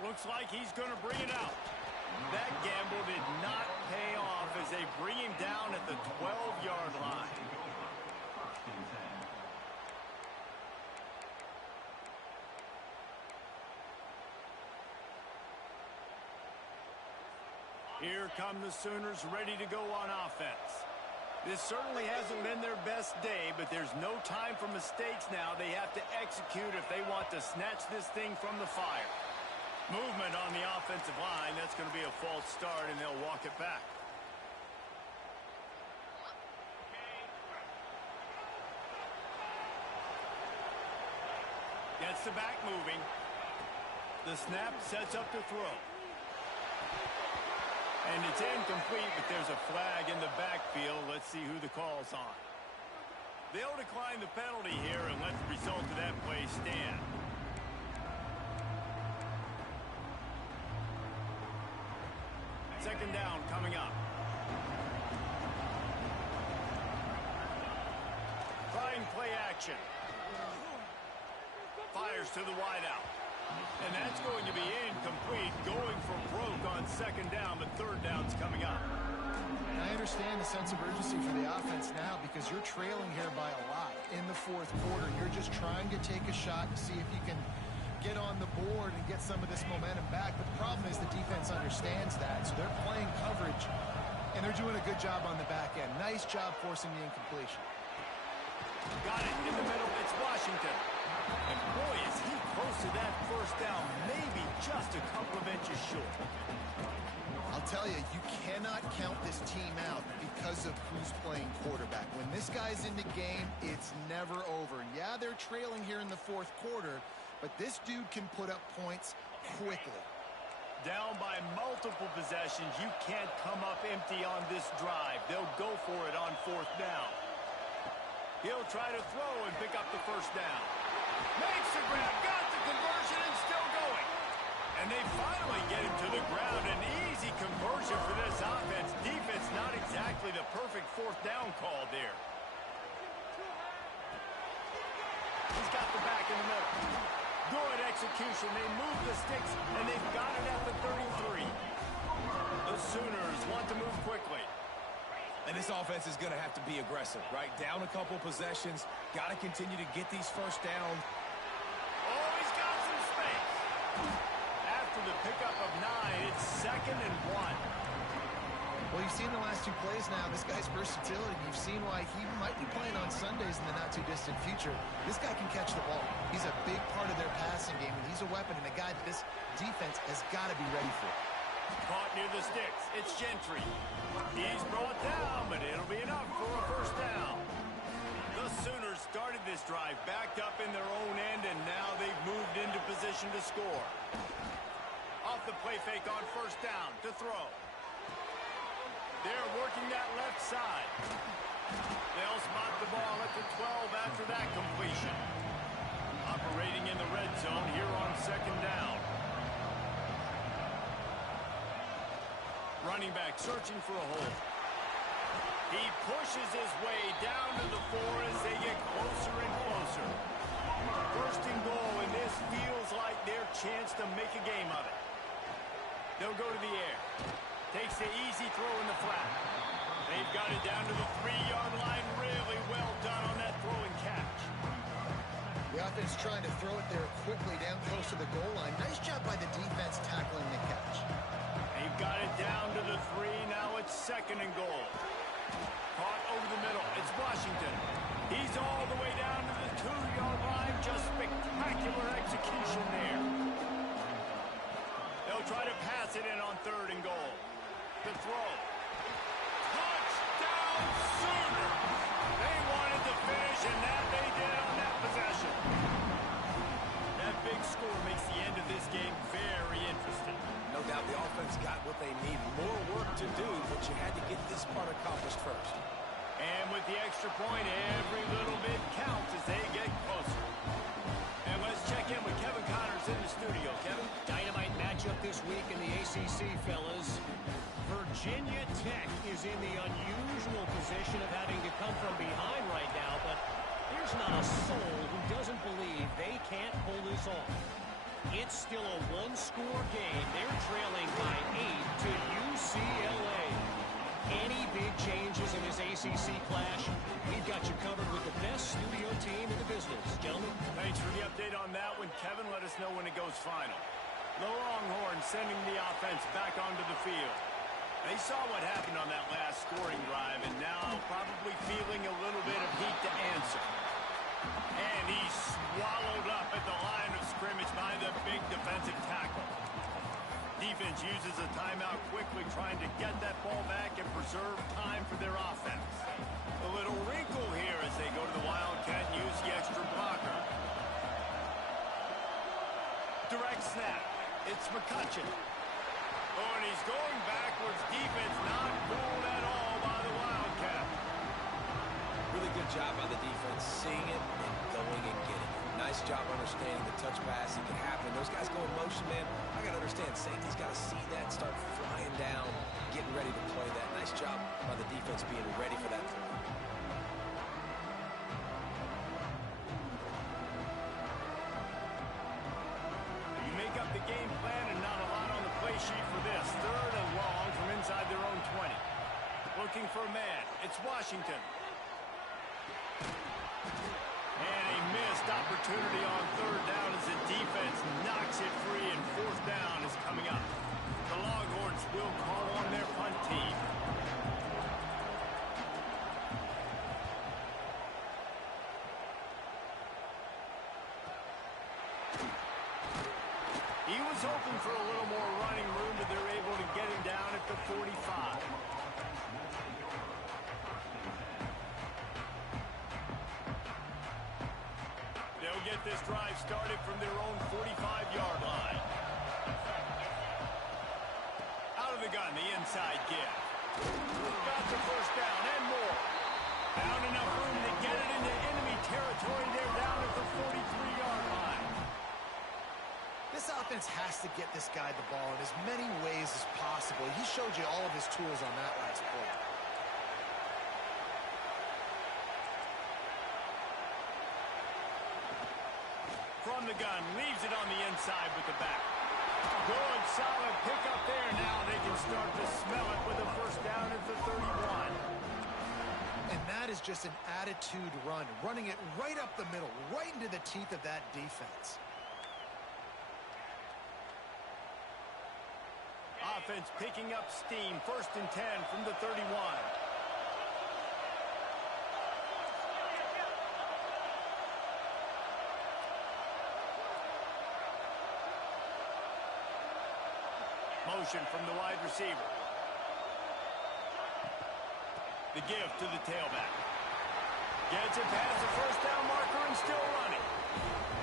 Looks like he's going to bring it out. That gamble did not pay off as they bring him down at the 12-yard line. Here come the Sooners ready to go on offense. This certainly hasn't been their best day, but there's no time for mistakes now. They have to execute if they want to snatch this thing from the fire. Movement on the offensive line. That's going to be a false start, and they'll walk it back. Gets the back moving. The snap sets up to throw. And it's incomplete, but there's a flag in the backfield. Let's see who the call's on. They'll decline the penalty here and let the result of that play stand. Second down coming up. Trying play action. Fires to the wideout. And that's going to be incomplete. Going for broke on 2nd down, but 3rd down's coming up. And I understand the sense of urgency for the offense now because you're trailing here by a lot in the 4th quarter. You're just trying to take a shot to see if you can get on the board and get some of this momentum back. But the problem is the defense understands that, so they're playing coverage, and they're doing a good job on the back end. Nice job forcing the incompletion. Got it in the middle. It's Washington. And boy, is he close to that 1st down, maybe just a couple of inches short. I'll tell you, you cannot count this team out because of who's playing quarterback. When this guy's in the game, it's never over. Yeah, they're trailing here in the 4th quarter, but this dude can put up points quickly. Down by multiple possessions, you can't come up empty on this drive. They'll go for it on 4th down. He'll try to throw and pick up the 1st down. Makes the grab, got the conversion, and still going. And they finally get him to the ground. An easy conversion for this offense. Defense not exactly the perfect 4th down call there. He's got the back in the middle. Good execution. They move the sticks, and they've got it at the 33. The Sooners want to move quickly. And this offense is going to have to be aggressive, right? Down a couple possessions, got to continue to get these 1st down After the pickup of 9, it's 2nd and 1. Well, you've seen the last 2 plays now. This guy's versatility. You've seen why he might be playing on Sundays in the not-too-distant future. This guy can catch the ball. He's a big part of their passing game, and he's a weapon and a guy that this defense has got to be ready for. Caught near the sticks. It's Gentry. He's brought down, but it'll be enough for a first down. The Sooners started this drive backed up in their own end, and now they've moved into position to score. Off the play fake on first down to throw. They're working that left side. They'll spot the ball at the 12 after that completion. Operating in the red zone here on 2nd down. Running back searching for a hole. He pushes his way down to the 4 as they get closer and closer. 1st and goal, and this feels like their chance to make a game of it. They'll go to the air. Takes the easy throw in the flat. They've got it down to the 3-yard line. Really well done on that throw and catch. The offense trying to throw it there quickly down close to the goal line. Nice job by the defense tackling the catch. They've got it down to the 3. Now it's 2nd and goal. Caught over the middle. It's Washington. He's all the way down to the 2-yard line. Just spectacular execution there. They'll try to pass it in on 3rd and goal. The throw. Touchdown Sooners! They wanted to finish, and that they did on that possession. That big score makes the end of this game very interesting. No doubt the offense got what they need. More work to do, but you had to get this part accomplished first. And with the extra point, every little bit counts as they get closer. And let's check in with Kevin Connors in the studio. Kevin? Dynamite matchup this week in the ACC, fellas. Virginia Tech is in the unusual position of having to come from behind right now, but there's not a soul who doesn't believe they can't pull this off. It's still a one-score game. They're trailing by 8 to UCLA. Any big changes in this ACC clash, we've got you covered with the best studio team in the business. Gentlemen. Thanks for the update on that one, Kevin. Let us know when it goes final. The Longhorns sending the offense back onto the field. They saw what happened on that last scoring drive, and now probably feeling a little bit of heat to answer. And he's swallowed up at the line of scrimmage by the big defensive tackle. Defense uses a timeout quickly, trying to get that ball back and preserve time for their offense. A little wrinkle here as they go to the Wildcat and use the extra blocker. Direct snap. It's McCutcheon. Oh, and he's going backwards. Defense not fooled at all by the Wildcat. Really good job by the defense, seeing it and going and getting it. Nice job understanding the touch pass. It can happen. Those guys go in motion, man. I got to understand, safety's got to see that, start flying down, getting ready to play that. Nice job by the defense being ready for that throw. You make up the game plan and not a lot on the play sheet for this. 3rd and long from inside their own 20. Looking for a man. It's Washington. And a missed opportunity on 3rd down as the defense knocks it free, and 4th down is coming up. The Longhorns will call on their punt team. He was hoping for a little more running room, but they're able to get him down at the 45. They'll get this drive started from their own 45-yard line. Out of the gun, the inside give. Got the first down and more. Found enough room to get it into enemy territory. They're down at the 43-yard line. This offense has to get this guy the ball in as many ways as possible. He showed you all of his tools on that last play. From the gun, leaves it on the inside with the back. Good, solid pickup there. Now they can start to smell it with a first down at the 31. And that is just an attitude run, running it right up the middle, right into the teeth of that defense. offense picking up steam. 1st and 10 from the 31. Motion from the wide receiver. The give to the tailback. Gets it past the 1st down marker and still running.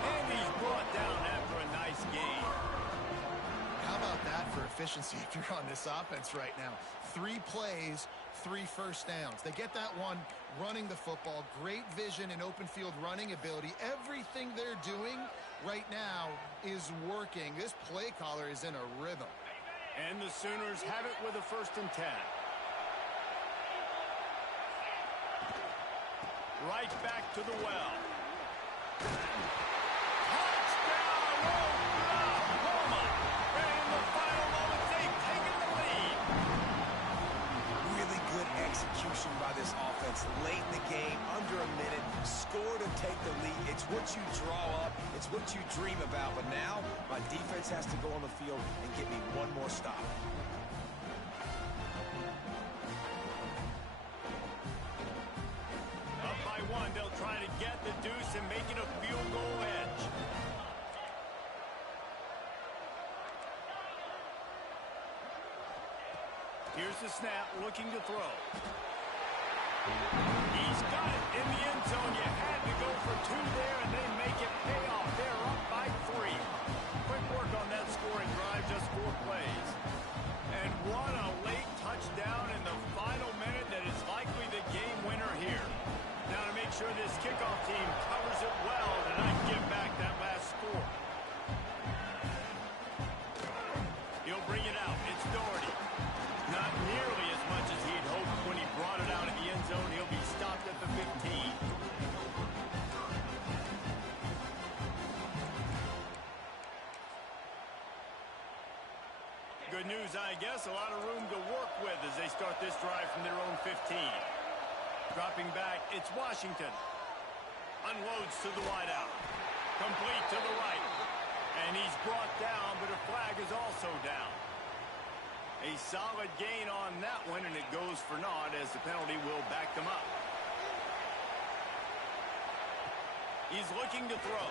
And he's brought down after a nice gain. How about that for efficiency if you're on this offense right now? 3 plays, 3 first downs. They get that one running the football. Great vision and open field running ability. Everything they're doing right now is working. This play caller is in a rhythm. And the Sooners have it with a 1st and 10. Right back to the well. Touchdown, Oklahoma! And in the final moments, they've taken the lead. Really good execution by this offense. Late in the game, under a minute, score to take the lead. It's what you draw up. It's what you dream about. But now, my defense has to go on the field and get me one more stop. Up by 1, they'll try to get the deuce and make it a field goal edge. Here's the snap, looking to throw. He's got it in the end zone. You had to go for 2 there, and they make it pay off. They're up by 3. Quick work on that scoring drive, just 4 plays. And what a late touchdown in the final minute that is likely the game winner here. Now to make sure this kickoff team covers it well to not give back that last score. He'll bring it out. It's Doherty. Not nearly as much as he'd hoped when he brought it out in the end zone. He'll be stopped at the 15. Good news, I guess. A lot of room to work with as they start this drive from their own 15. Dropping back, it's Washington. Unloads to the wideout. Complete to the right. And he's brought down, but a flag is also down. A solid gain on that one, and it goes for naught as the penalty will back them up. He's looking to throw.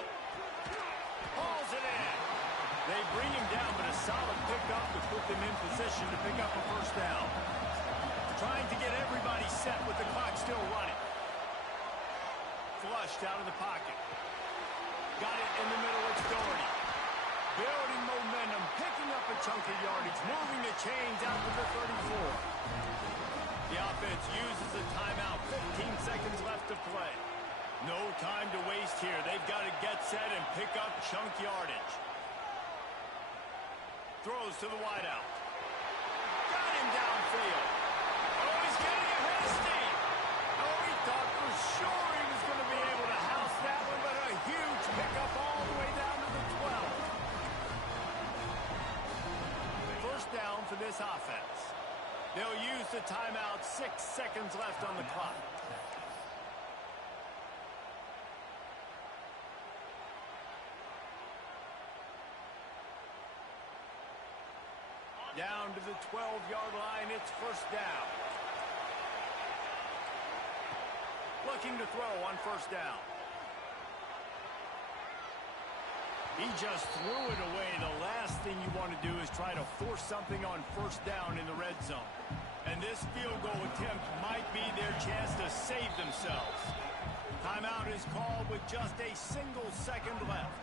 Hauls it in. They bring him down, but a solid pickup to put them in position to pick up a 1st down. Trying to get everybody set with the clock still running. Flushed out of the pocket. Got it in the middle, it's Doherty. Building momentum, picking up a chunk of yardage, moving the chains out to the 34. The offense uses a timeout, 15 seconds left to play. No time to waste here. They've got to get set and pick up chunk yardage. Throws to the wideout. Got him downfield. Oh, he's getting ahead of steam. Oh, he thought for sure he was going to be able to house that one, but a huge pickup all the way down to the 12. 1st down for this offense. They'll use the timeout. 6 seconds left on the clock. Down to the 12-yard line, it's 1st down. Looking to throw on 1st down. He just threw it away. The last thing you want to do is try to force something on 1st down in the red zone. And this field goal attempt might be their chance to save themselves. Timeout is called with just a single second left.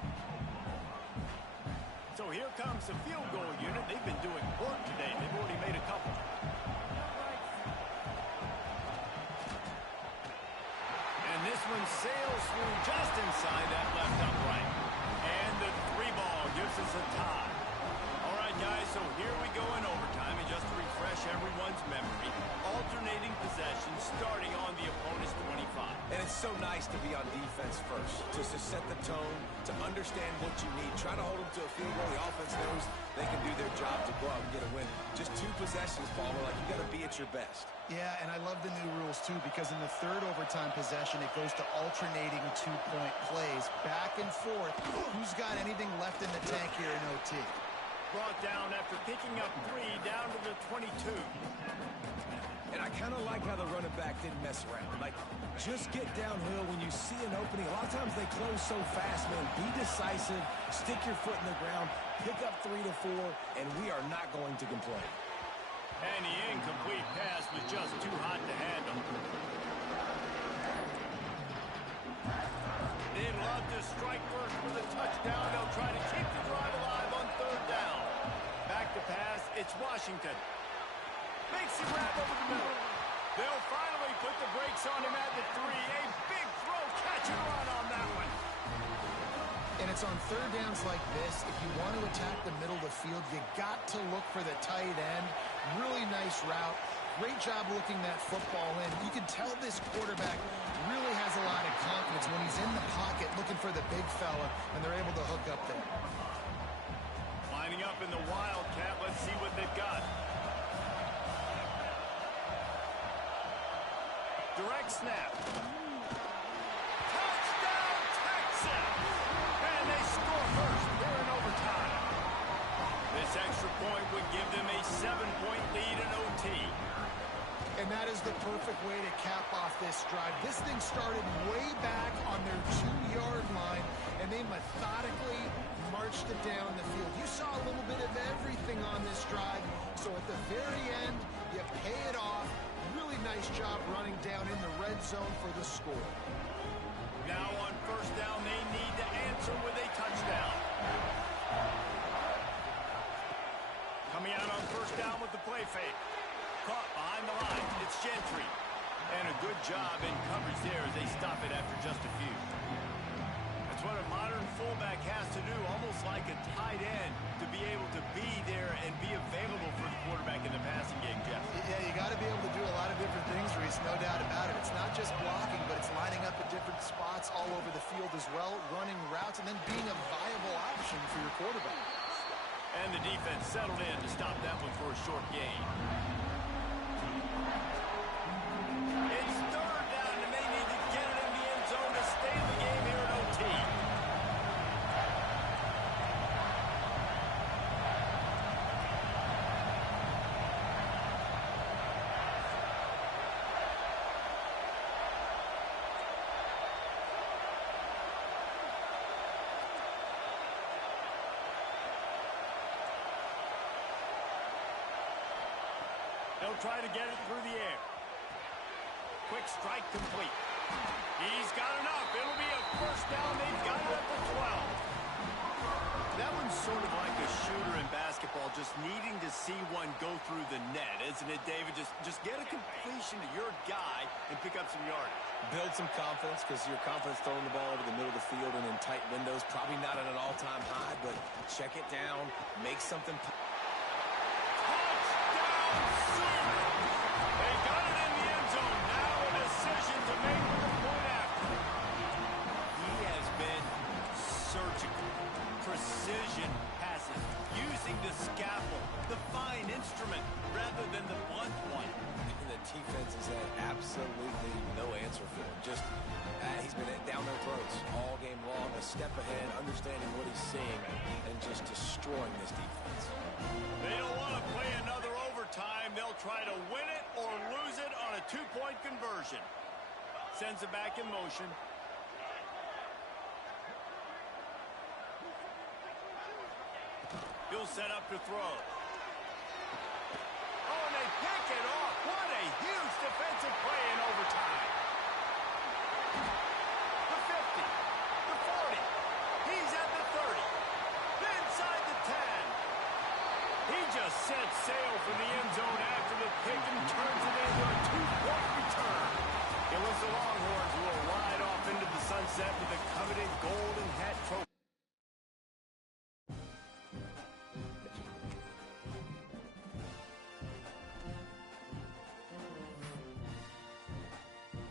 So here comes the field goal unit. They've been doing work today. They've already made a couple. And this one sails through just inside that left upright. And the 3-ball gives us a tie. All right, guys, so here we go in overtime. And just to refresh everyone's memory, alternating possession starting on the opponent's 25. And it's so nice to be on defense first, just to set the tone, to understand what you need. Try to hold them to a field goal. The offense knows they can do their job to go out and get a win. Just 2 possessions, Paul. Like, you got to be at your best. Yeah, and I love the new rules, too, because in the 3rd overtime possession, it goes to alternating 2-point plays, back and forth. Who's got anything left in the tank here in OT? brought down after picking up 3 down to the 22. And I kind of like how the running back didn't mess around. Like, just get downhill when you see an opening. A lot of times they close so fast, man. Be decisive, stick your foot in the ground, pick up 3 to 4, and we are not going to complain. And the incomplete pass was just too hot to handle. They'd love to strike first with a touchdown. They'll try to keep the drive alive on 3rd down. Back to pass, it's Washington. Makes him wrap over the middle. They'll finally put the brakes on him at the 3. A big throw, catch and run on that one. And it's on 3rd downs like this. If you want to attack the middle of the field, you got to look for the tight end. Really nice route. Great job looking that football in. You can tell this quarterback really has a lot of confidence when he's in the pocket looking for the big fella, and they're able to hook up there. Lining up in the Wildcat. Let's see what they've got. Direct snap. Touchdown, Texas! And they score first here in overtime. This extra point would give them a 7-point lead in OT. And that is the perfect way to cap off this drive. This thing started way back on their 2-yard line, and they methodically marched it down the field. You saw a little bit of everything on this drive, so at the very end, you pay it off. Really nice job running down in the red zone for the score. Now on 1st down, they need to answer with a touchdown. Coming out on 1st down with the play fake. Caught behind the line. It's Gentry. And a good job in coverage there as they stop it after just a few. That's what a modern fullback has to do, almost like a tight end, to be able to be there and be available for the quarterback in the passing game, Jeff. Yeah, you got to be able to do a lot of different things, Reese, no doubt about it. It's not just blocking, but it's lining up at different spots all over the field as well, running routes, and then being a viable option for your quarterback. And the defense settled in to stop that one for a short gain. It's 3rd down, and they need to get it in the end zone to stay in the game here in OT. They'll try to get it through the air. Quick strike complete. He's got enough. It'll be a 1st down. They've got it up to 12. That one's sort of like a shooter in basketball, just needing to see one go through the net, isn't it, David? Just get a completion to your guy and pick up some yardage. Build some confidence, because your confidence throwing the ball over the middle of the field and in tight windows, probably not at an all-time high, but check it down, make something. They got it in the end zone. Now a decision to make with the point after. He has been surgical. Precision passes. Using the scaffold, the fine instrument, rather than the blunt one. And the defense has had absolutely no answer for him. Just, he's been down their throats all game long, a step ahead, understanding what he's seeing, and just destroying this defense. They don't want to play another overtime. They'll try to win it or lose it on a 2-point conversion. Sends it back in motion. He'll set up to throw. Oh, and they pick it off. What a huge defensive play in overtime. The 50, the 40. He's at the 30. Inside the 10. He just set sail for the end zone after the pick and turns it into a 2-point return. It was the Longhorns who will ride off into the sunset with the coveted gold and